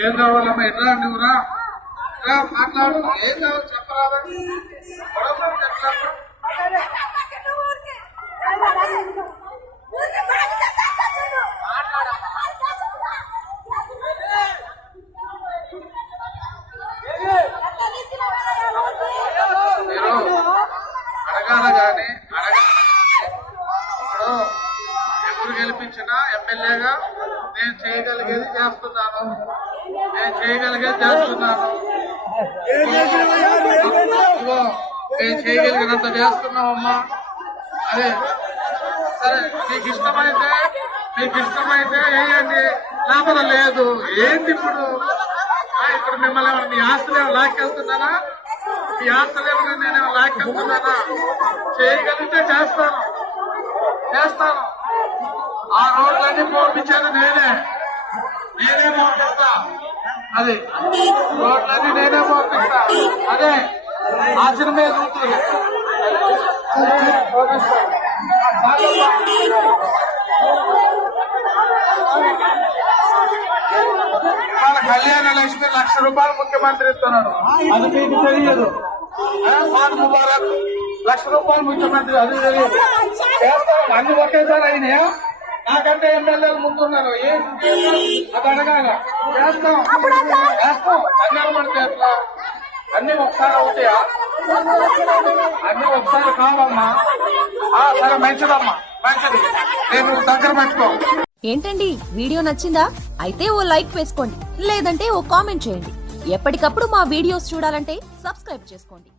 ఏం కావాలమ్మా? ఎట్లా నువ్వురా రా మాట్లాడు. ఏం కావాలి? చెప్పరాదా చెప్పరా మీరు. అడగాల గాని ఇప్పుడు ఎప్పుడు గెలిపించినా ఎమ్మెల్యేగా నేను చేయగలిగేది చేస్తున్నాను. నేను చేస్తున్నాను నేను చేయగలిగినంత చేస్తున్నామమ్మా అదే సరే మీకు ఇష్టమైతే మీకు ఇష్టమైతే వేయండి. లేకపోతే లేదు. ఏంటి ఇప్పుడు? ఇప్పుడు మిమ్మల్ని మీ ఆస్తులు ఏమైనా లాక్కెళ్తున్నారా? మీ ఆస్తులు ఏమైనా నేను లాక్కెళ్తున్నానా? చేయగలిగితే చేస్తాను. చేస్తాను. ఆ రోడ్లన్నీ పోపించేది నేనే. నేనే మోపిస్తా అది. రోడ్లన్నీ నేనే మోపిస్తా అదే. ఉంటుంది మోపిస్తా. ఇవాళ కళ్యాణ లక్ష్మి లక్ష రూపాయలు ముఖ్యమంత్రి ఇస్తున్నాడు. అది మీకు తెలియదు. ఆ, సార్ ముబారక్. లక్ష రూపాయలు ముఖ్యమంత్రి అది తెలియదు. చేస్తాం. అన్ని ఒకేసారి అయినాయా? నాకంటే ఎమ్మెల్యేలు ముందున్నారు అది అడగాల. చేస్తాం. చేస్తాం. అన్నారు పడితే ఎట్లా అన్ని ఒకసారి అవుతాయా? అన్ని ఒకసారి కావమ్మా. సరే మంచిదమ్మా. మంచిది. నేను దగ్గర పెట్టుకో. ఏంటండి? వీడియో నచ్చిందా? అయితే ఓ లైక్ వేసుకోండి. లేదంటే ఓ కామెంట్ చేయండి. ఎప్పటికప్పుడు మా వీడియోస్ చూడాలంటే సబ్స్క్రైబ్ చేసుకోండి.